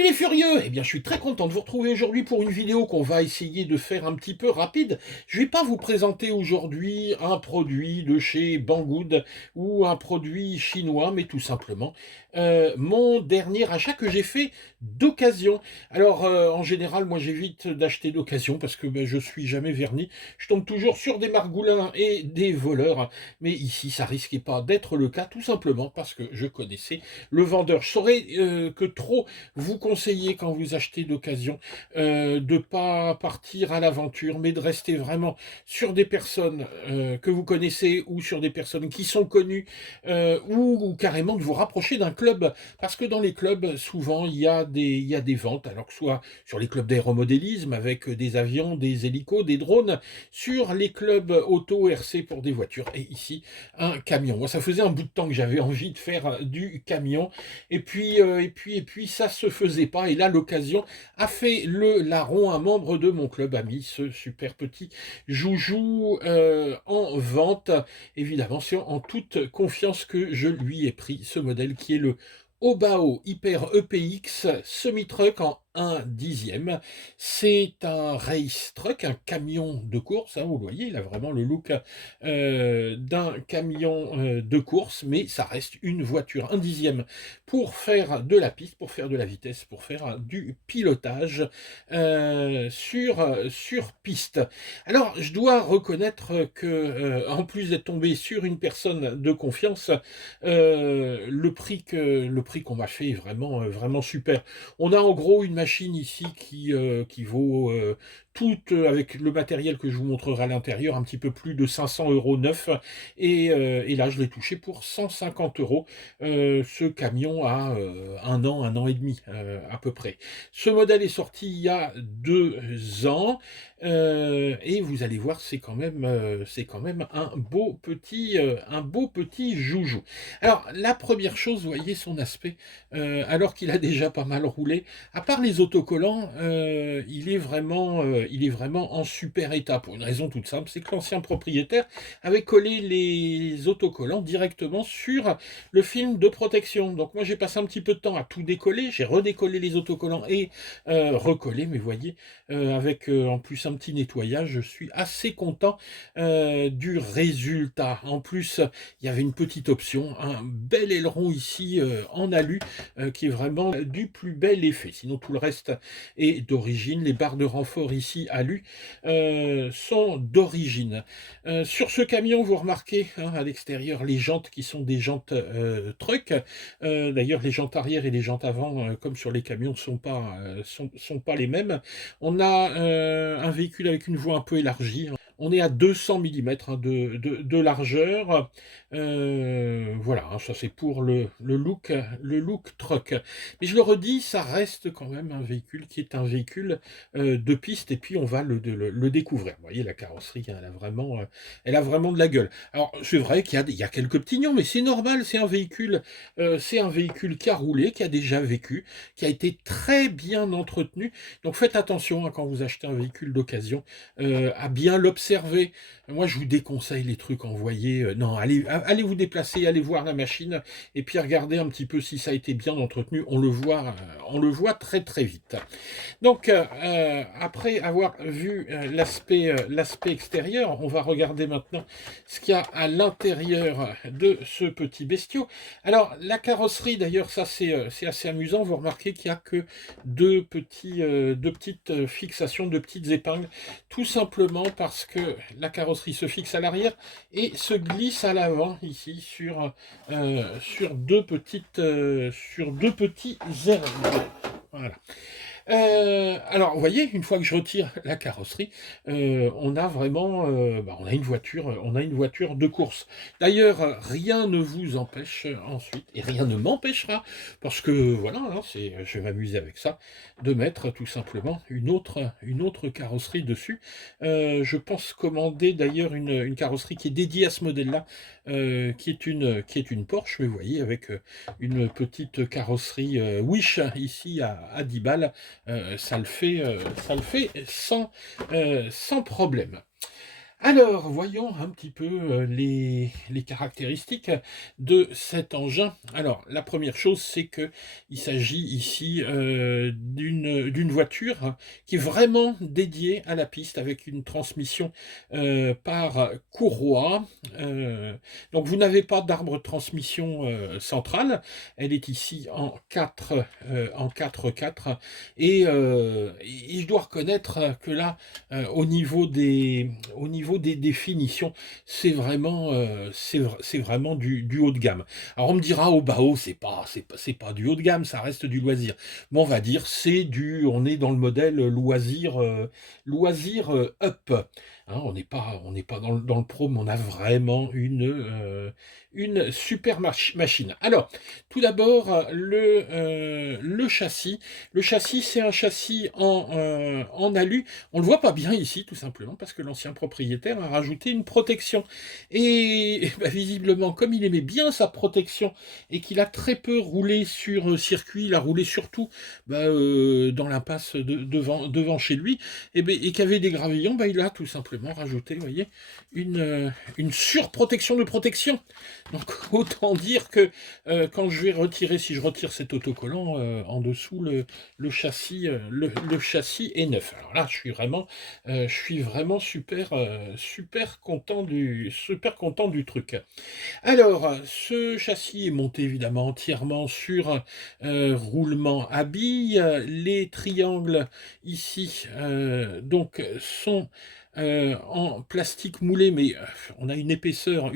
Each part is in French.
Salut les furieux! Eh bien, je suis très content de vous retrouver aujourd'hui pour une vidéo qu'on va essayer de faire un petit peu rapide. Je vais pas vous présenter aujourd'hui un produit de chez Banggood ou un produit chinois, mais tout simplement mon dernier achat que j'ai fait d'occasion. Alors, en général, moi j'évite d'acheter d'occasion parce que ben, je suis jamais verni. Je tombe toujours sur des margoulins et des voleurs. Mais ici, ça risquait pas d'être le cas, tout simplement parce que je connaissais le vendeur. Je saurais que trop vous conseillez quand vous achetez d'occasion de pas partir à l'aventure, mais de rester vraiment sur des personnes que vous connaissez ou sur des personnes qui sont connues ou carrément de vous rapprocher d'un club. Parce que dans les clubs, souvent, il y a des ventes, alors que soit sur les clubs d'aéromodélisme avec des avions, des hélicos, des drones, sur les clubs auto RC pour des voitures, et ici, un camion. Moi, ça faisait un bout de temps que j'avais envie de faire du camion, et puis, ça se faisait pas. Et là, l'occasion a fait le larron. Un membre de mon club a mis ce super petit joujou en vente. Évidemment, c'est en toute confiance que je lui ai pris ce modèle qui est le Obao Hyper EPX semi-truck en 1/10. C'est un race truck, un camion de course, hein, vous le voyez, il a vraiment le look d'un camion de course, mais ça reste une voiture 1/10 pour faire de la piste, pour faire de la vitesse, pour faire du pilotage sur piste. Alors, je dois reconnaître que, en plus d'être tombé sur une personne de confiance, le prix qu'on m'a fait est vraiment, vraiment super. On a en gros une machine ici qui vaut toute, avec le matériel que je vous montrerai à l'intérieur, un petit peu plus de 500 € neuf. Et là, je l'ai touché pour 150 €. Ce camion a un an et demi à peu près. Ce modèle est sorti il y a 2 ans. Et vous allez voir, c'est quand même un beau petit joujou. Alors, la première chose, vous voyez son aspect, alors qu'il a déjà pas mal roulé. À part les autocollants, il est vraiment en super état, pour une raison toute simple, c'est que l'ancien propriétaire avait collé les autocollants directement sur le film de protection. Donc moi j'ai passé un petit peu de temps à tout décoller, j'ai redécollé les autocollants et recollé, mais vous voyez, avec en plus un petit nettoyage, je suis assez content du résultat. En plus, il y avait une petite option, un bel aileron ici en alu, qui est vraiment du plus bel effet. Sinon tout le reste est d'origine. Les barres de renfort ici alu sont d'origine. Sur ce camion, vous remarquez hein, à l'extérieur les jantes qui sont des jantes truck. D'ailleurs, les jantes arrière et les jantes avant, comme sur les camions, sont pas les mêmes. On a un véhicule avec une voie un peu élargie. On est à 200 millimètres de largeur. Voilà, hein, ça c'est pour le look truck. Mais je le redis, ça reste quand même un véhicule qui est un véhicule de piste, et puis on va le découvrir. Vous voyez, la carrosserie, elle a vraiment de la gueule. Alors, c'est vrai il y a quelques petits nions, mais c'est normal, c'est un véhicule qui a roulé, qui a déjà vécu, qui a été très bien entretenu. Donc faites attention hein, quand vous achetez un véhicule d'occasion, à bien l'observer. Moi, je vous déconseille les trucs envoyés. Non, allez vous déplacer, allez voir la machine, et puis regardez un petit peu si ça a été bien entretenu. On le voit très très vite. Donc, après avoir vu l'aspect extérieur, on va regarder maintenant ce qu'il y a à l'intérieur de ce petit bestiau. Alors, la carrosserie, d'ailleurs, ça c'est assez amusant. Vous remarquez qu'il n'y a que deux petites fixations, deux petites épingles, tout simplement parce que la carrosserie se fixe à l'arrière et se glisse à l'avant, ici, sur deux petits airs. Voilà. Alors, vous voyez, une fois que je retire la carrosserie, on a vraiment, on a une voiture de course. D'ailleurs, rien ne vous empêche ensuite, et rien ne m'empêchera, parce que voilà, hein, je vais m'amuser avec ça, de mettre tout simplement une autre carrosserie dessus. Je pense commander d'ailleurs une carrosserie qui est dédiée à ce modèle-là, qui est une Porsche, mais vous voyez, avec une petite carrosserie Wish ici à 10 balles. Ça le fait sans problème. Alors, voyons un petit peu les caractéristiques de cet engin. Alors, la première chose, c'est que il s'agit ici d'une voiture qui est vraiment dédiée à la piste avec une transmission par courroie. Euh, donc, vous n'avez pas d'arbre de transmission centrale. Elle est ici en 4x4. Et je dois reconnaître que là, au niveau des finitions, c'est vraiment du haut de gamme. Alors on me dira, oh bah oh, c'est pas du haut de gamme, ça reste du loisir. Mais on va dire, on est dans le modèle loisir up. Hein, on n'est pas dans le pro, mais on a vraiment une super machine. Alors, tout d'abord, le châssis. Le châssis, c'est un châssis en alu. On ne le voit pas bien ici, tout simplement, parce que l'ancien propriétaire a rajouté une protection. Et bah, visiblement, comme il aimait bien sa protection et qu'il a très peu roulé sur circuit, il a roulé surtout dans l'impasse devant chez lui, et qu'il y avait des gravillons, bah, il a tout simplement rajouté, vous voyez, une surprotection de protection. Donc autant dire que quand je vais retirer, si je retire cet autocollant, en dessous, le châssis est neuf. Alors là, je suis vraiment super content du truc. Alors, ce châssis est monté évidemment entièrement sur roulement à billes. Les triangles ici donc sont en plastique moulé, mais on a une épaisseur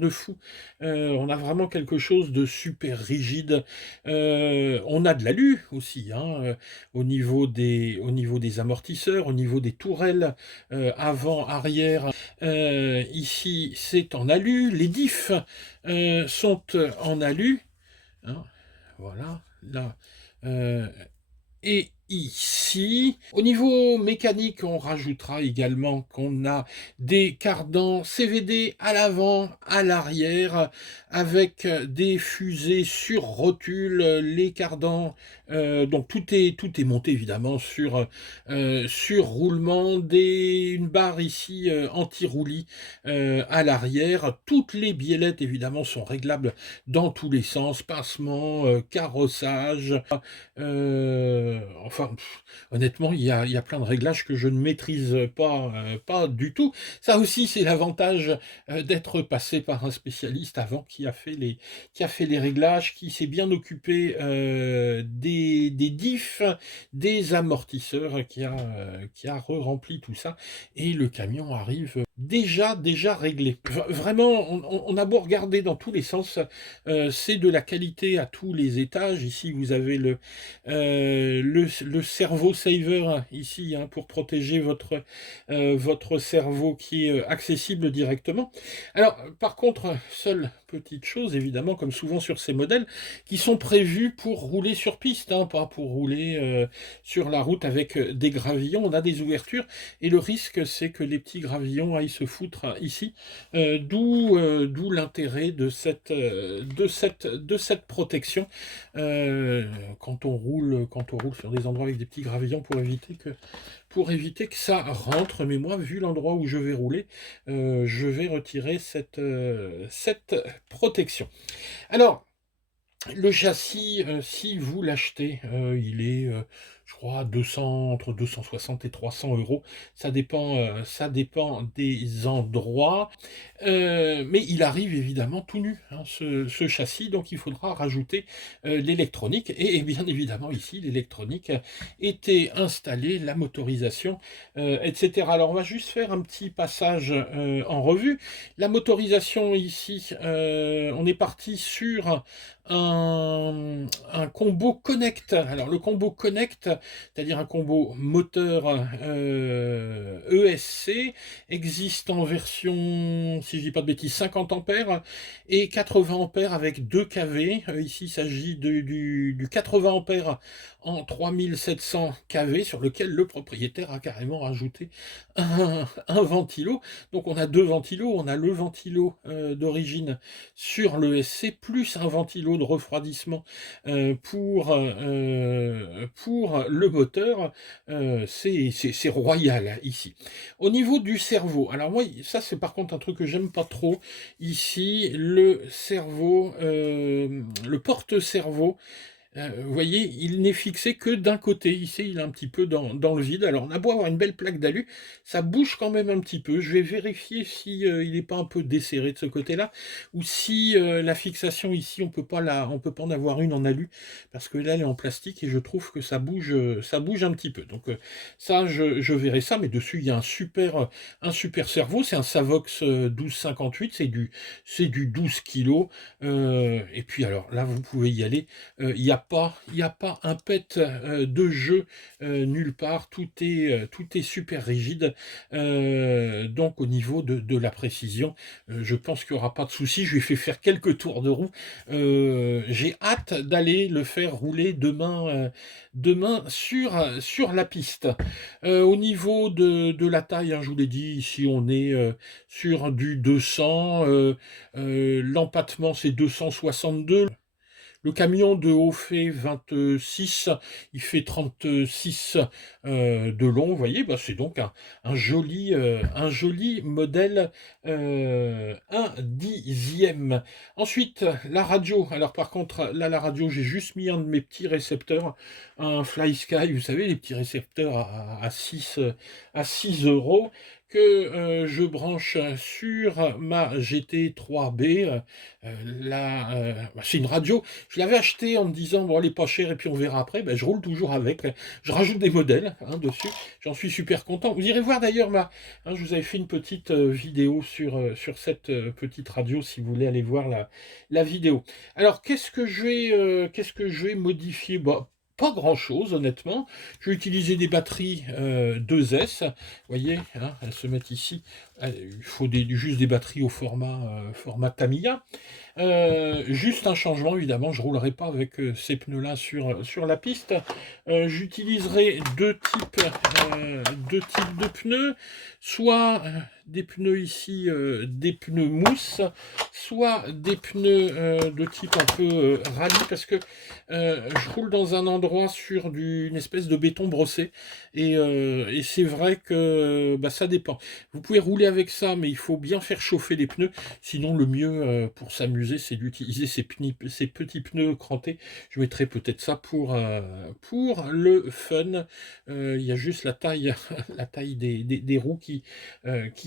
de fou. On a vraiment quelque chose de super rigide. On a de l'alu aussi, hein, au niveau des amortisseurs, au niveau des tourelles avant, arrière. Ici, c'est en alu. Les diffs sont en alu. Hein, voilà, là. Euh, et ici, au niveau mécanique, on rajoutera également qu'on a des cardans CVD à l'avant, à l'arrière, avec des fusées sur rotule, les cardans. Donc tout est monté évidemment sur roulement, une barre ici anti-roulis à l'arrière. Toutes les biellettes évidemment sont réglables dans tous les sens, passement, carrossage. Enfin, honnêtement, il y a plein de réglages que je ne maîtrise pas du tout. Ça aussi, c'est l'avantage d'être passé par un spécialiste avant qui a fait les réglages, qui s'est bien occupé des diffs, des amortisseurs, qui a re-rempli tout ça. Et le camion arrive déjà réglé. Vraiment, on a beau regarder dans tous les sens, c'est de la qualité à tous les étages. Ici, vous avez le cerveau saver ici, hein, pour protéger votre cerveau qui est accessible directement. Alors, par contre, seule petite chose, évidemment, comme souvent sur ces modèles, qui sont prévus pour rouler sur piste, hein, pas pour rouler sur la route avec des gravillons. On a des ouvertures et le risque, c'est que les petits gravillons aillent se foutre ici, d'où l'intérêt de cette protection quand on roule sur des endroits avec des petits gravillons pour éviter que ça rentre. Mais moi, vu l'endroit où je vais rouler, je vais retirer cette protection. Alors, le châssis, si vous l'achetez, il est, je crois, entre 260 et 300 euros. Ça dépend des endroits. Mais il arrive évidemment tout nu, hein, ce châssis, donc il faudra rajouter l'électronique. Et bien évidemment, ici, l'électronique était installée, la motorisation, etc. Alors, on va juste faire un petit passage en revue. La motorisation ici, on est parti sur un combo Connect. Alors le combo Connect, c'est-à-dire un combo moteur ESC, existe en version, si je dis pas de bêtises, 50 ampères et 80 ampères avec 2 kV. Ici, il s'agit du 80 ampères en 3700 kV sur lequel le propriétaire a carrément rajouté un ventilo. Donc on a deux ventilos, on a le ventilo d'origine sur le SC plus un ventilo de refroidissement pour le moteur. C'est royal ici. Au niveau du cerveau, alors moi, ça c'est par contre un truc que j'aime pas trop ici, le cerveau, le porte-cerveau. Vous voyez, il n'est fixé que d'un côté. Ici, il est un petit peu dans le vide. Alors, on a beau avoir une belle plaque d'alu, ça bouge quand même un petit peu. Je vais vérifier si il n'est pas un peu desserré de ce côté-là, ou si la fixation ici, on peut pas en avoir une en alu, parce que là, elle est en plastique et je trouve que ça bouge un petit peu. Donc ça, je verrai ça. Mais dessus, il y a un super cerveau. C'est un Savox 1258. C'est du 12 kilos. Et puis alors là, vous pouvez y aller. Il y a pas un pet de jeu nulle part, tout est super rigide. Donc au niveau de la précision, je pense qu'il n'y aura pas de souci. Je lui ai fait faire quelques tours de roue. J'ai hâte d'aller le faire rouler demain sur la piste. Au niveau de la taille, hein, je vous l'ai dit, ici on est sur du 200. L'empattement c'est 262. Le camion de haut fait 26, il fait 36 de long, vous voyez, bah, c'est donc un joli modèle 1/10. Ensuite, la radio. Alors par contre, là, la radio, j'ai juste mis un de mes petits récepteurs, un Fly Sky, vous savez, les petits récepteurs à 6 € que je branche sur ma GT3B. Bah, c'est une radio. Je l'avais acheté en me disant, bon, elle est pas chère et puis on verra après. Ben, je roule toujours avec. Je rajoute des modèles hein, dessus. J'en suis super content. Vous irez voir d'ailleurs, je vous avais fait une petite vidéo sur cette petite radio si vous voulez aller voir la vidéo. Alors, qu'est-ce que je vais modifier? Bah, pas grand-chose, honnêtement. Je vais utiliser des batteries 2S. Vous voyez, hein, elles se mettent ici. Il faut juste des batteries au format Tamiya. Juste un changement, évidemment, je ne roulerai pas avec ces pneus-là sur la piste. J'utiliserai deux types de pneus, soit des pneus ici, des pneus mousse, soit des pneus de type un peu rallye, parce que je roule dans un endroit sur une espèce de béton brossé, et c'est vrai que bah, ça dépend. Vous pouvez rouler avec ça, mais il faut bien faire chauffer les pneus, sinon le mieux pour s'amuser, c'est d'utiliser ces petits pneus crantés. Je mettrai peut-être ça pour le fun. Il y a juste la taille, la taille des roues qui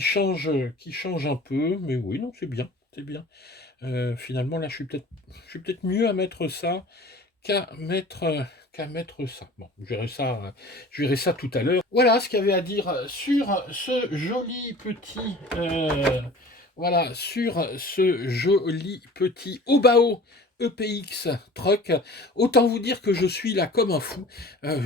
change un peu, mais oui, non, c'est bien, c'est bien. Finalement, là, je suis peut-être mieux à mettre ça qu'à mettre ça. Bon, je verrai ça tout à l'heure. Voilà ce qu'il y avait à dire sur ce joli petit Obao EPX Truck. Autant vous dire que je suis là comme un fou.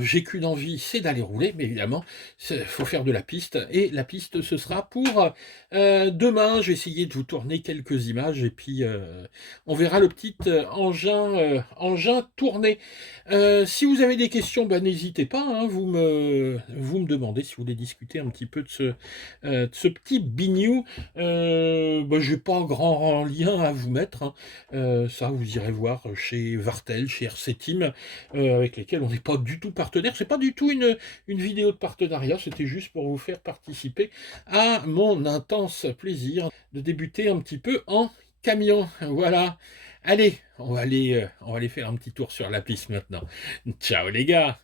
J'ai qu'une envie, c'est d'aller rouler, mais évidemment, il faut faire de la piste. Et la piste, ce sera pour demain. Je vais essayer de vous tourner quelques images et puis on verra le petit engin tourné. Si vous avez des questions, bah, n'hésitez pas. Hein, vous me demandez si vous voulez discuter un petit peu de ce petit bignou. Bah, j'ai pas grand lien à vous mettre. Hein. Ça, vous irez voir chez Vartel, chez RC Team, avec lesquels on n'est pas du tout partenaire. C'est pas du tout une vidéo de partenariat, c'était juste pour vous faire participer à mon intense plaisir de débuter un petit peu en camion. Voilà. Allez, on va aller faire un petit tour sur la piste maintenant. Ciao les gars!